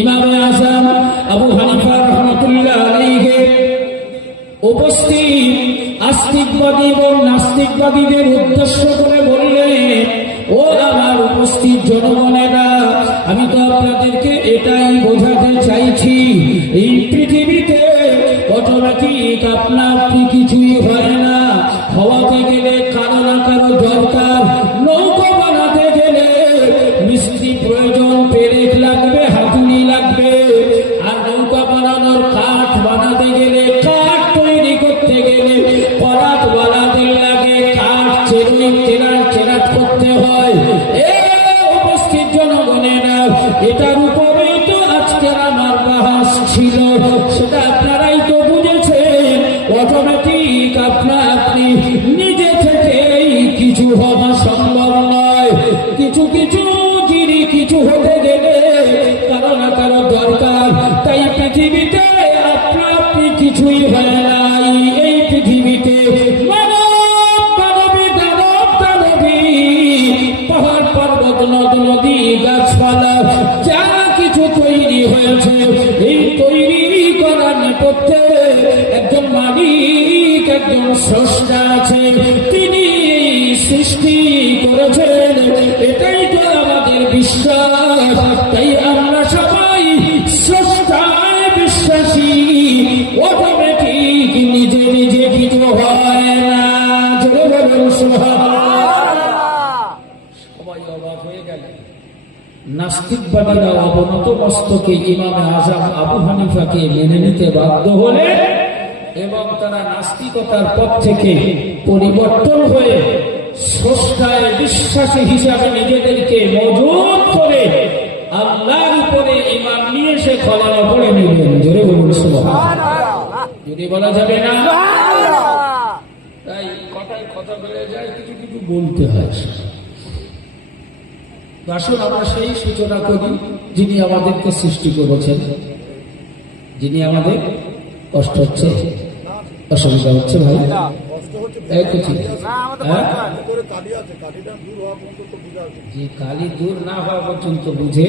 ইমামে আজম আবু হানিফা রহমতুল্লাহ উপস্থিত আস্তিকবাদী এবং নাস্তিকবাদীদের উদ্দেশ্য করে বললেন, ও আমার উপস্থিত জনগণেরা, আমি তো আপনাদেরকে এটাই বোঝাতে চাইছি, এই পরাত আপনা নিজে থেকেই কিছু হওয়া সম্ভব নয়। কিছু কিছু হতে গেলে কারও না কারও দরকার। তাই পৃথিবীতে আপনা আপনি কিছুই হয় নাই হয়েছে এই তৈরি করার নেপথ্যে একজন মালিক, একজন স্রষ্টা আছে। তিনি সৃষ্টি করেছেন। এটাই তো আমাদের বিশ্বাস। তাই নাস্তিকবাদীরা অবনত মস্তকে ইমামে আজম আবু হানিফাকে মেনে নিতে বাধ্য হলে এবং তারা নাস্তিকতার পথ থেকে পরিবর্তন হয়ে স্রষ্টায় বিশ্বাসী হিসাবে নিজেদেরকে মজুত করে আল্লাহর উপরে ইমান নিয়ে সে খলানো পড়ে নিলেন। জোরে বলুন যদি বলা যাবে না তাই কথায় কথা বেড়ে যায় কিছু কিছু বলতে হয়। আসুন আমরা সেই সূচনা করি যিনি আমাদেরকে সৃষ্টি করেছেন যিনি আমাদের কষ্ট হচ্ছে অসুবিধা হচ্ছে ভাই এই তো ঠিক আছে। হ্যাঁ? যে কালি দূর না হওয়া পর্যন্ত বুঝে